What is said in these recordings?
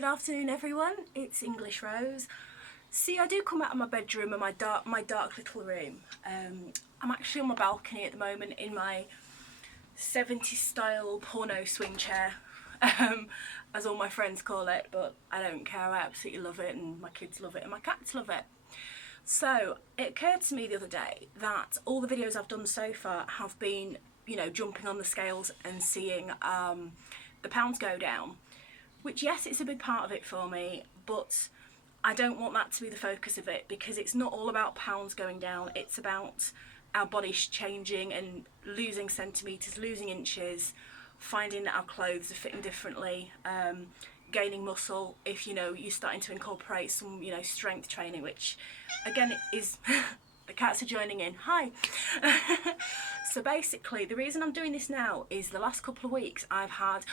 Good afternoon everyone, it's English Rose. See, I do come out of my bedroom and my dark little room. I'm actually on my balcony at the moment in my 70s style porno swing chair, as all my friends call it, but I don't care, I absolutely love it, and my kids love it and my cats love it. So it occurred to me the other day that all the videos I've done so far have been, you know, jumping on the scales and seeing the pounds go down, which, yes, it's a big part of it for me, but I don't want that to be the focus of it, because it's not all about pounds going down. It's about our bodies changing and losing centimetres, losing inches, finding that our clothes are fitting differently, gaining muscle if, you know, you're starting to incorporate some, you know, strength training, which again is the cats are joining in. Hi. So basically the reason I'm doing this now is the last couple of weeks I've had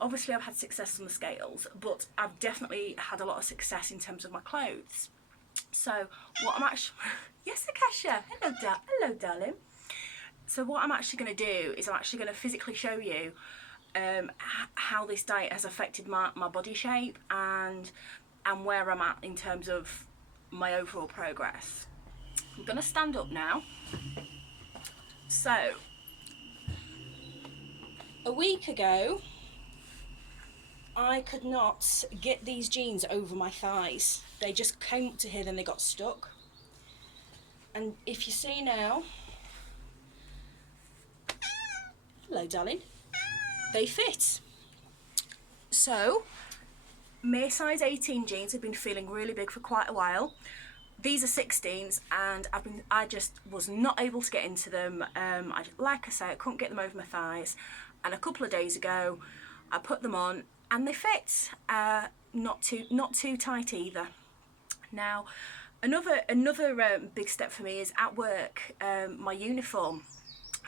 obviously I've had success on the scales, but I've definitely had a lot of success in terms of my clothes. So what I'm actually yes, Akasha, hello darling. So what I'm actually going to do is I'm actually going to physically show you how this diet has affected my body shape and where I'm at in terms of my overall progress. I'm going to stand up now. So a week ago I could not get these jeans over my thighs. They just came up to here, then they got stuck. And if you see now, hello darling, they fit. So my size 18 jeans have been feeling really big for quite a while. These are 16s, and I just was not able to get into them. Like I say, I couldn't get them over my thighs, and a couple of days ago I put them on and they fit. Not too tight either. Now another big step for me is at work, my uniform.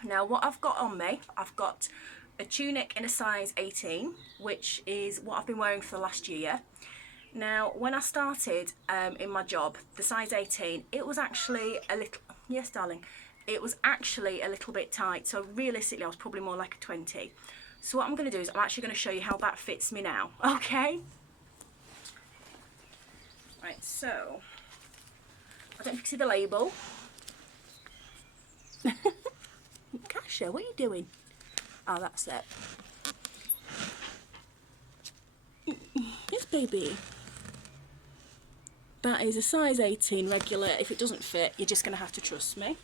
Now what I've got on me, I've got a tunic in a size 18, which is what I've been wearing for the last year. Now when I started in my job, the size 18, it was actually a little, yes darling, it was actually a little bit tight, so realistically I was probably more like a 20. So what I'm going to do is I'm actually going to show you how that fits me now, okay? Right, so I don't know if you can see the label. Kasha, what are you doing? Oh, that's it. Yes, baby. That is a size 18 regular. If it doesn't fit, you're just going to have to trust me.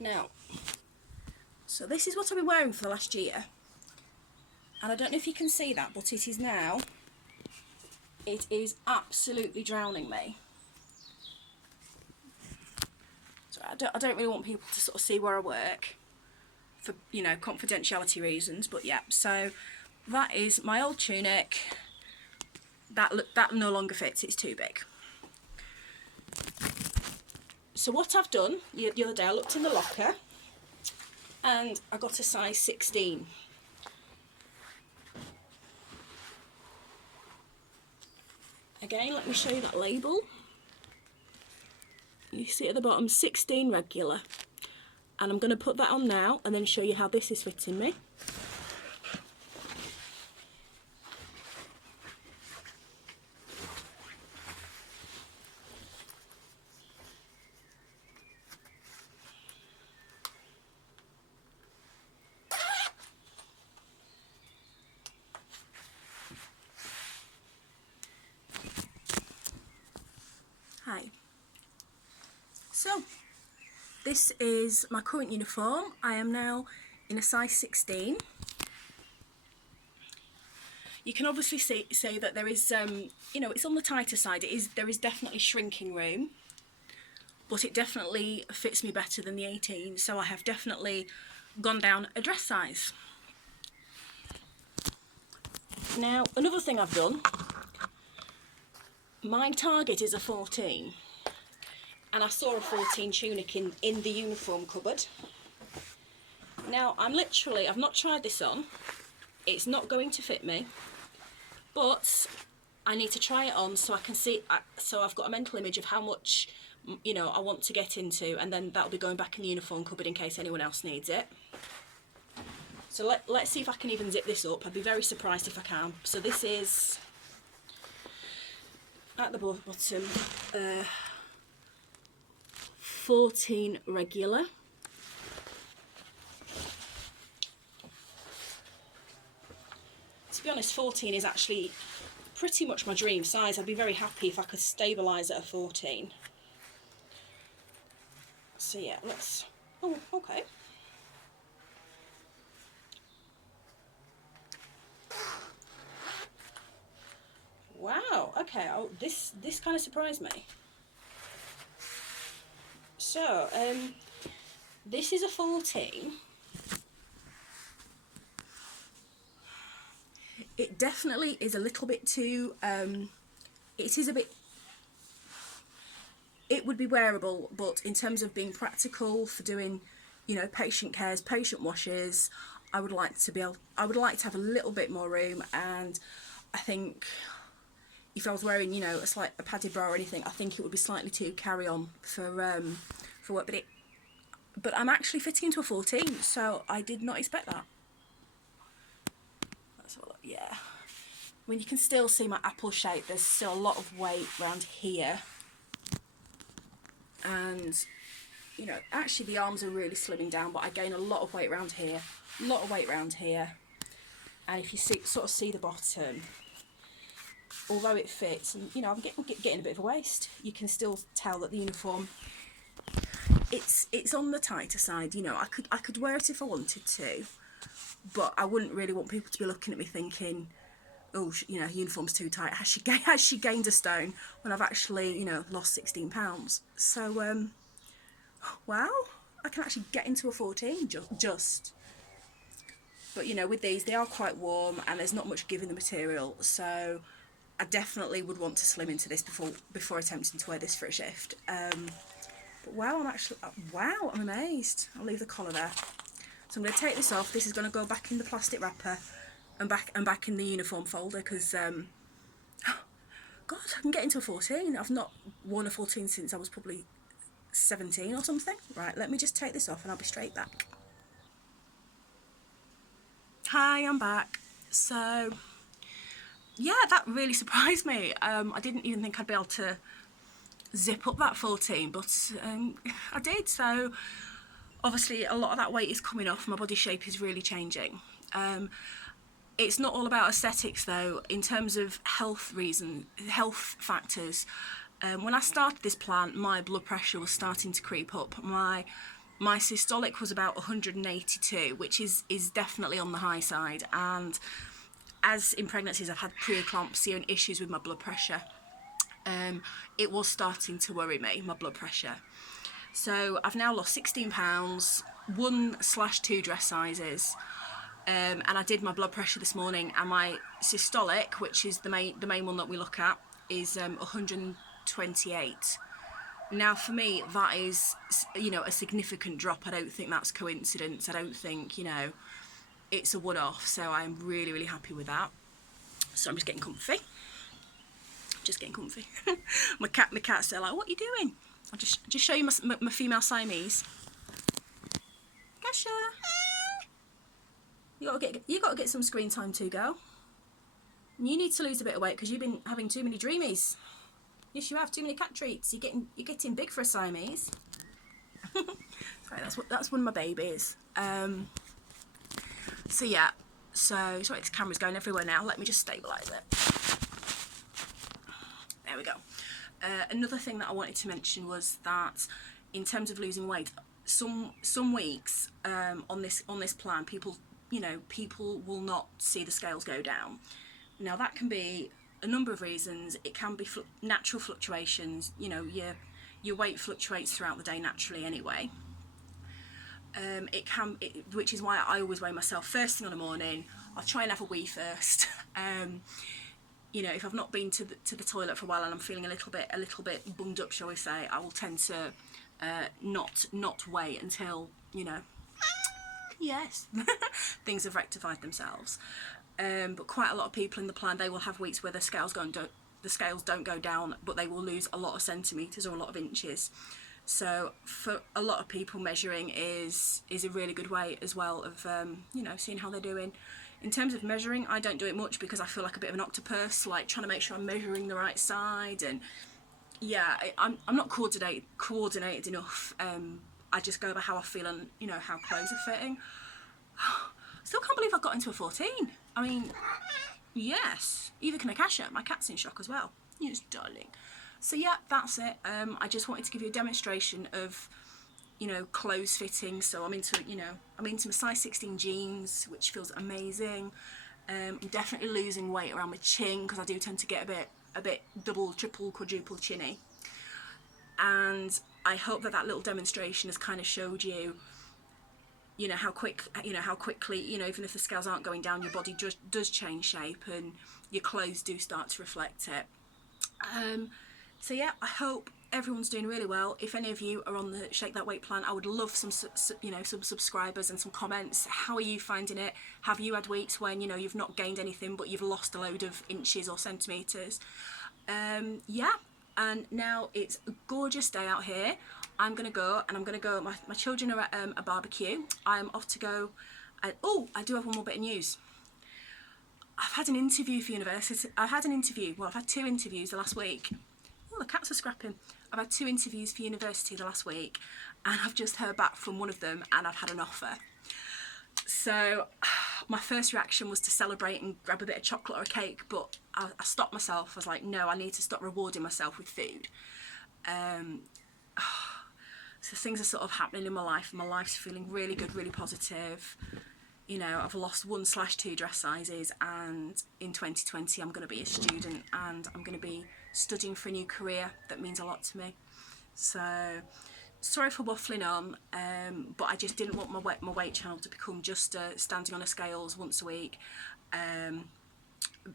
Now, so this is what I've been wearing for the last year, and I don't know if you can see that, but it is now, it is absolutely drowning me. So I don't really want people to sort of see where I work for, you know, confidentiality reasons, but yeah, so that is my old tunic. That no longer fits, it's too big. So what I've done the other day, I looked in the locker and I got a size 16. Again, let me show you that label. You see at the bottom, 16 regular. And I'm going to put that on now and then show you how this is fitting me. Hi. So this is my current uniform. I am now in a size 16. You can obviously say that there is, you know, it's on the tighter side. There is definitely shrinking room, but it definitely fits me better than the 18. So I have definitely gone down a dress size. Now another thing I've done, my target is a 14, and I saw a 14 tunic in the uniform cupboard. Now I've not tried this on, it's not going to fit me, but I need to try it on so I can see, so I've got a mental image of how much, you know, I want to get into, and then that'll be going back in the uniform cupboard in case anyone else needs it. So let's see if I can even zip this up. I'd be very surprised if I can. So this is, at the bottom, 14 regular. To be honest, 14 is actually pretty much my dream size. I'd be very happy if I could stabilise at a 14. So yeah, let's, oh, okay. Wow, okay, oh, this kind of surprised me. So, this is a 14. It definitely is a little bit too, it is a bit, it would be wearable, but in terms of being practical for doing, you know, patient cares, patient washes, I would like to have a little bit more room. And I think if I was wearing, you know, a padded bra or anything, I think it would be slightly too carry-on for work. But I'm actually fitting into a 14, so I did not expect that. Let's have a look. Yeah. I mean, you can still see my apple shape. There's still a lot of weight around here. And, you know, actually the arms are really slimming down, but I gain a lot of weight around here. A lot of weight around here. And if you sort of see the bottom, although it fits, and you know, I'm getting a bit of a waist, you can still tell that the uniform, it's on the tighter side. You know, I could wear it if I wanted to, but I wouldn't really want people to be looking at me thinking, oh, you know, uniform's too tight. Has she gained a stone? When I've actually, you know, lost 16 pounds. So wow, I can actually get into a 14 just. But you know, with these, they are quite warm and there's not much give in the material, so I definitely would want to slim into this before attempting to wear this for a shift. But wow, I'm amazed. I'll leave the collar there. So I'm going to take this off. This is going to go back in the plastic wrapper and back in the uniform folder, because God, I can get into a 14. I've not worn a 14 since I was probably 17 or something. Right, let me just take this off and I'll be straight back. Hi, I'm back. So yeah, that really surprised me. I didn't even think I'd be able to zip up that 14, but I did. So obviously a lot of that weight is coming off. My body shape is really changing. It's not all about aesthetics though. In terms of health factors, when I started this plan, my blood pressure was starting to creep up. My systolic was about 182, which is definitely on the high side, and as in pregnancies I've had preeclampsia and issues with my blood pressure. It was starting to worry me, my blood pressure. So I've now lost 16 pounds, 1/2 dress sizes, and I did my blood pressure this morning, and my systolic, which is the main one that we look at, is 128. Now for me that is, you know, a significant drop. I don't think that's coincidence. I don't think, you know, it's a one-off, so I'm really, really happy with that. So I'm just getting comfy. my cat's there like, what are you doing? I'll just show you my female Siamese. Gasha, you gotta get some screen time too, girl. You need to lose a bit of weight because you've been having too many dreamies. Yes, you have too many cat treats. You're getting big for a Siamese. Sorry, that's one of my babies. So yeah, sorry, this camera's going everywhere now. Let me just stabilise it. There we go. Another thing that I wanted to mention was that in terms of losing weight, some weeks on this plan, people will not see the scales go down. Now that can be a number of reasons. It can be natural fluctuations. You know, your weight fluctuates throughout the day naturally anyway. Which is why I always weigh myself first thing in the morning. I'll try and have a wee first. You know, if I've not been to the toilet for a while and I'm feeling a little bit bunged up, shall we say, I will tend to not weigh until, you know, Yes, things have rectified themselves. But quite a lot of people in the plan, they will have weeks where the scales don't go down, but they will lose a lot of centimetres or a lot of inches. So for a lot of people, measuring is a really good way as well of you know, seeing how they're doing. In terms of measuring, I don't do it much because I feel like a bit of an octopus, like trying to make sure I'm measuring the right side, and yeah, I'm not coordinated enough. I just go by how I feel and, you know, how clothes are fitting. Still can't believe I've got into a 14. I mean, yes, even can Akasha, my cat's in shock as well. Yes, darling. So yeah, that's it. I just wanted to give you a demonstration of, you know, clothes fitting. So I'm into, you know, I'm into my size 16 jeans, which feels amazing. I'm definitely losing weight around my chin because I do tend to get a bit double, triple, quadruple chinny. And I hope that little demonstration has kind of showed you, you know, how quickly, you know, even if the scales aren't going down, your body does change shape and your clothes do start to reflect it. So yeah, I hope everyone's doing really well. If any of you are on the Shake That Weight plan, I would love some, you know, some subscribers and some comments. How are you finding it? Have you had weeks when, you know, you've not gained anything but you've lost a load of inches or centimetres? Yeah, and now it's a gorgeous day out here. I'm gonna go, and I'm gonna go. My children are at a barbecue. I'm off to go. Oh, I do have one more bit of news. I've had an interview for university. I've had two interviews the last week. Oh, the cats are scrapping. I've had 2 interviews for university the last week, and I've just heard back from one of them, and I've had an offer. So my first reaction was to celebrate and grab a bit of chocolate or a cake, but I stopped myself. I was like, no, I need to stop rewarding myself with food. So things are sort of happening in my life. My life's feeling really good, really positive. You know, I've lost 1/2 dress sizes, and in 2020 I'm going to be a student and I'm going to be studying for a new career that means a lot to me. So sorry for waffling on, but I just didn't want my weight channel to become just standing on a scales once a week,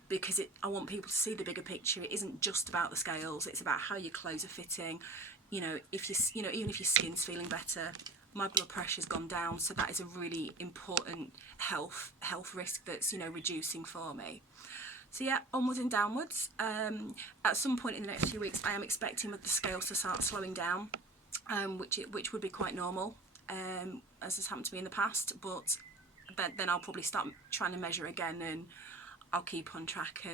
because I want people to see the bigger picture. It isn't just about the scales, it's about how your clothes are fitting. You know, even if your skin's feeling better. My blood pressure's gone down, so that is a really important health risk that's, you know, reducing for me. So yeah, onwards and downwards. At some point in the next few weeks, I am expecting the scales to start slowing down, which would be quite normal, as has happened to me in the past. But then I'll probably start trying to measure again, and I'll keep on track.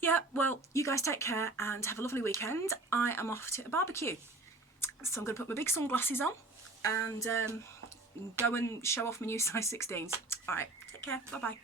Yeah, well, you guys take care and have a lovely weekend. I am off to a barbecue, so I'm going to put my big sunglasses on and go and show off my new size 16s. Alright, take care, bye bye.